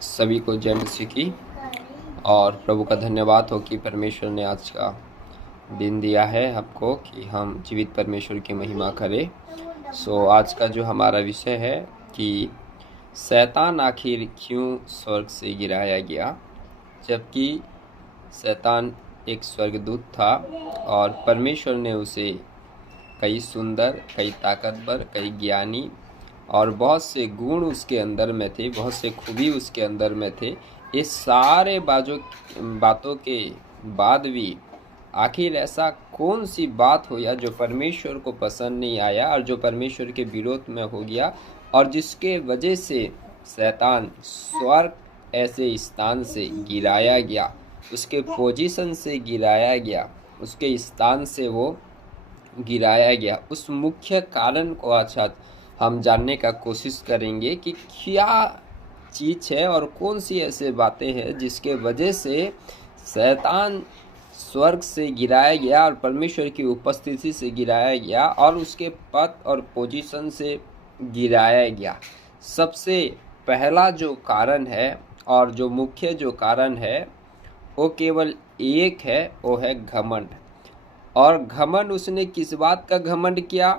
सभी को जय मसीह की। और प्रभु का धन्यवाद हो कि परमेश्वर ने आज का दिन दिया है हमको कि हम जीवित परमेश्वर की महिमा करें। आज का जो हमारा विषय है कि शैतान आखिर क्यों स्वर्ग से गिराया गया, जबकि शैतान एक स्वर्गदूत था और परमेश्वर ने उसे कई सुंदर, कई ताकतवर, कई ज्ञानी और बहुत से गुण उसके अंदर में थे, बहुत से खूबी उसके अंदर में थे। ये सारे बातों के बाद भी आखिर ऐसा कौन सी बात हो या जो परमेश्वर को पसंद नहीं आया और जो परमेश्वर के विरोध में हो गया और जिसके वजह से शैतान स्वर्ग ऐसे स्थान से गिराया गया, उसके पोजीशन से गिराया गया, उसके स्थान से वो गिराया गया। उस मुख्य कारण को आज हम जानने का कोशिश करेंगे कि क्या चीज़ है और कौन सी ऐसे बातें हैं जिसके वजह से शैतान स्वर्ग से गिराया गया और परमेश्वर की उपस्थिति से गिराया गया और उसके पद और पोजीशन से गिराया गया। सबसे पहला जो कारण है और जो मुख्य जो कारण है वो केवल एक है, वो है घमंड। और घमंड उसने किस बात का घमंड किया?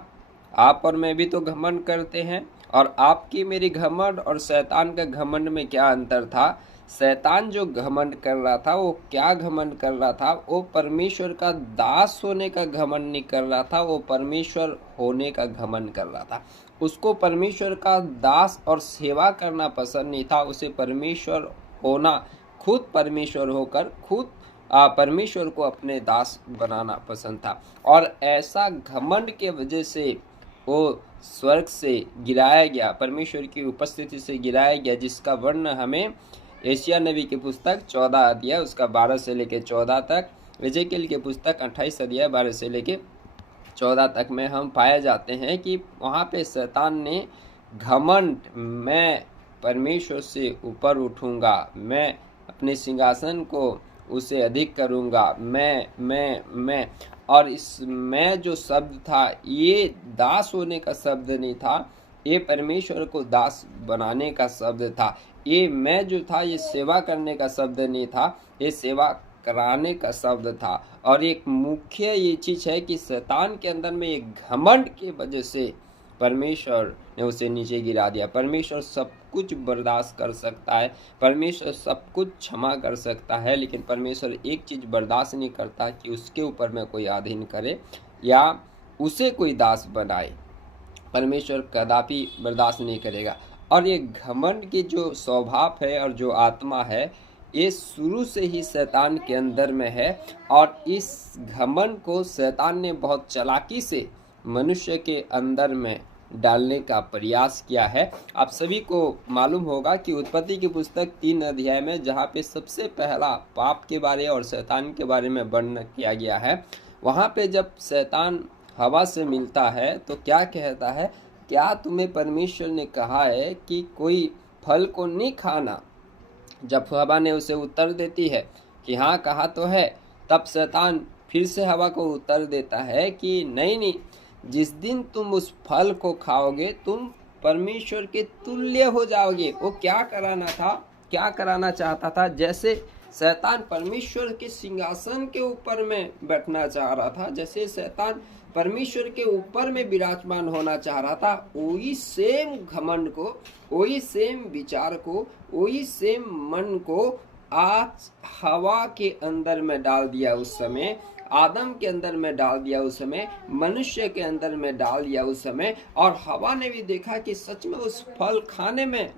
आप और मैं भी तो घमंड करते हैं। और आपकी मेरी घमंड और शैतान का घमंड में क्या अंतर था? शैतान जो घमंड कर रहा था वो क्या घमंड कर रहा था? वो परमेश्वर का दास होने का घमंड नहीं कर रहा था, वो परमेश्वर होने का घमंड कर रहा था। उसको परमेश्वर का दास और सेवा करना पसंद नहीं था, उसे परमेश्वर होना, खुद परमेश्वर होकर खुद परमेश्वर को अपने दास बनाना पसंद था। और ऐसा घमंड के वजह से वो स्वर्ग से गिराया गया, परमेश्वर की उपस्थिति से गिराया गया, जिसका वर्णन हमें एशिया नबी की पुस्तक 14 अध्याय उसका 12 से लेके 14 तक, एजेकिएल की पुस्तक 28 अध्याय 12 से लेके 14 तक में हम पाए जाते हैं कि वहाँ पे शैतान ने घमंड, मैं परमेश्वर से ऊपर उठूँगा, मैं अपने सिंहासन को उसे अधिक करूँगा, मैं। और इस मैं जो शब्द था ये दास होने का शब्द नहीं था, ये परमेश्वर को दास बनाने का शब्द था। ये मैं जो था ये सेवा करने का शब्द नहीं था, ये सेवा कराने का शब्द था। और एक मुख्य ये चीज़ है कि शैतान के अंदर में एक घमंड के वजह से परमेश्वर ने उसे नीचे गिरा दिया। परमेश्वर सब कुछ बर्दाश्त कर सकता है, परमेश्वर सब कुछ क्षमा कर सकता है, लेकिन परमेश्वर एक चीज़ बर्दाश्त नहीं करता कि उसके ऊपर में कोई अधीन करे या उसे कोई दास बनाए। परमेश्वर कदापि बर्दाश्त नहीं करेगा। और ये घमंड की जो स्वभाव है और जो आत्मा है, ये शुरू से ही शैतान के अंदर में है। और इस घमंड को शैतान ने बहुत चालाकी से मनुष्य के अंदर में डालने का प्रयास किया है। आप सभी को मालूम होगा कि उत्पत्ति की पुस्तक 3 अध्याय में जहाँ पे सबसे पहला पाप के बारे और शैतान के बारे में वर्णन किया गया है, वहाँ पे जब शैतान हवा से मिलता है तो क्या कहता है? क्या तुम्हें परमेश्वर ने कहा है कि कोई फल को नहीं खाना? जब हवा ने उसे उत्तर देती है कि हाँ कहा तो है, तब शैतान फिर से हवा को उत्तर देता है कि नहीं, जिस दिन तुम उस फल को खाओगे तुम परमेश्वर के तुल्य हो जाओगे। वो क्या कराना था, क्या कराना चाहता था? जैसे शैतान परमेश्वर के सिंहासन के ऊपर में बैठना चाह रहा था, जैसे शैतान परमेश्वर के ऊपर में विराजमान होना चाह रहा था, वही सेम घमंड को, वही सेम विचार को, वही सेम मन को आज हवा के अंदर में डाल दिया। उस समय आदम के अंदर में डाल दिया, उस समय मनुष्य के अंदर में डाल दिया उस समय। और हवा ने भी देखा कि सच में उस फल खाने में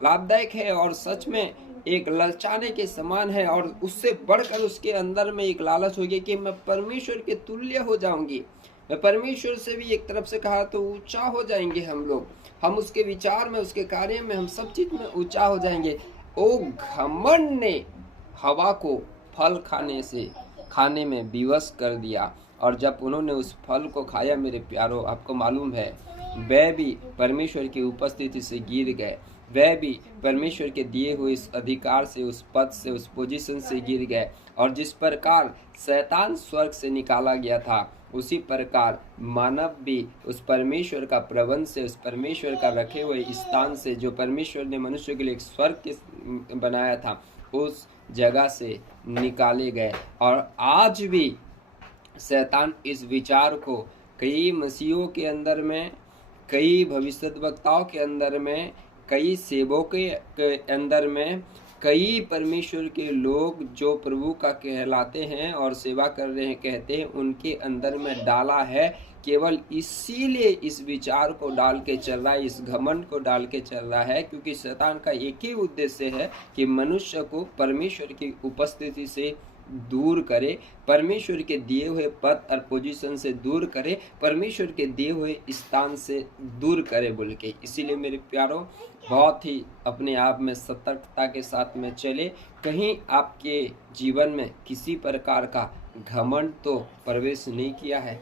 लाभदायक है और सच में एक ललचाने के समान है। और उससे बढ़कर उसके अंदर में एक लालच हो गई कि मैं परमेश्वर के तुल्य हो जाऊंगी, मैं परमेश्वर से भी एक तरफ से कहा तो ऊंचा हो जाएंगे हम लोग, हम उसके विचार में, उसके कार्य में, हम सब चीज में ऊंचा हो जाएंगे। ओ घमंड ने हवा को फल खाने में विवश कर दिया। और जब उन्होंने उस फल को खाया, मेरे प्यारों, आपको मालूम है वे भी परमेश्वर की उपस्थिति से गिर गए, वह भी परमेश्वर के दिए हुए इस अधिकार से, उस पद से, उस पोजीशन से गिर गए। और जिस प्रकार शैतान स्वर्ग से निकाला गया था, उसी प्रकार मानव भी उस परमेश्वर का प्रबंध से, उस परमेश्वर का रखे हुए स्थान से, जो परमेश्वर ने मनुष्य के लिए एक स्वर्ग बनाया था, उस जगह से निकाले गए। और आज भी शैतान इस विचार को कई मसीहों के अंदर में, कई भविष्यद्वक्ताओं के अंदर में, कई सेवकों के अंदर में, कई परमेश्वर के लोग जो प्रभु का कहलाते हैं और सेवा कर रहे हैं कहते हैं, उनके अंदर में डाला है। केवल इसीलिए इस विचार को डाल के चल रहा है, इस घमंड को डाल के चल रहा है, क्योंकि शैतान का एक ही उद्देश्य है कि मनुष्य को परमेश्वर की उपस्थिति से दूर करे, परमेश्वर के दिए हुए पद और पोजीशन से दूर करे, परमेश्वर के दिए हुए स्थान से दूर करे बोल के। इसीलिए मेरे प्यारों, बहुत ही अपने आप में सतर्कता के साथ में चले। कहीं आपके जीवन में किसी प्रकार का घमंड तो प्रवेश नहीं किया है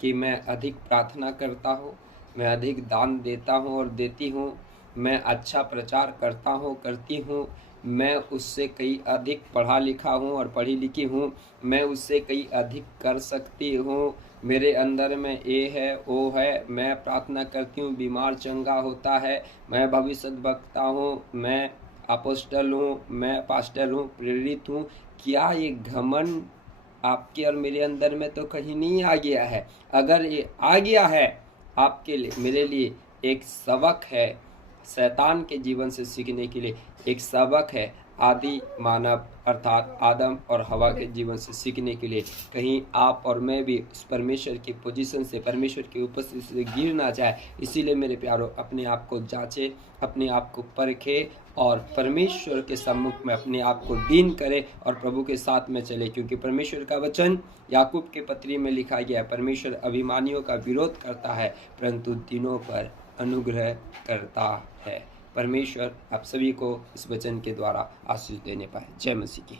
कि मैं अधिक प्रार्थना करता हूँ, मैं अधिक दान देता हूँ और देती हूँ, मैं अच्छा प्रचार करता हूँ, करती हूँ, मैं उससे कई अधिक पढ़ा लिखा हूँ और पढ़ी लिखी हूँ, मैं उससे कई अधिक कर सकती हूँ, मेरे अंदर में ये है वो है, मैं प्रार्थना करती हूँ बीमार चंगा होता है, मैं भविष्यद्वक्ता हूँ, मैं अपोस्टल हूँ, मैं पास्टर हूँ, प्रेरित हूँ। क्या ये घमंड आपके और मेरे अंदर में तो कहीं नहीं आ गया है? अगर ये आ गया है आपके लिए, मेरे लिए एक सबक है, शैतान के जीवन से सीखने के लिए एक सबक है, आदि मानव अर्थात आदम और हवा के जीवन से सीखने के लिए। कहीं आप और मैं भी उस परमेश्वर की पोजीशन से, परमेश्वर की उपस्थिति से गिर ना जाए। इसीलिए मेरे प्यारों, अपने आप को जांचे, अपने आप को परखे और परमेश्वर के सम्मुख में अपने आप को दीन करे और प्रभु के साथ में चले। क्योंकि परमेश्वर का वचन याकूब के पत्री में लिखा गया है, परमेश्वर अभिमानियों का विरोध करता है परंतु दीनों पर अनुग्रह करता है। परमेश्वर आप सभी को इस वचन के द्वारा आशीष देने पाए। जय मसीह की।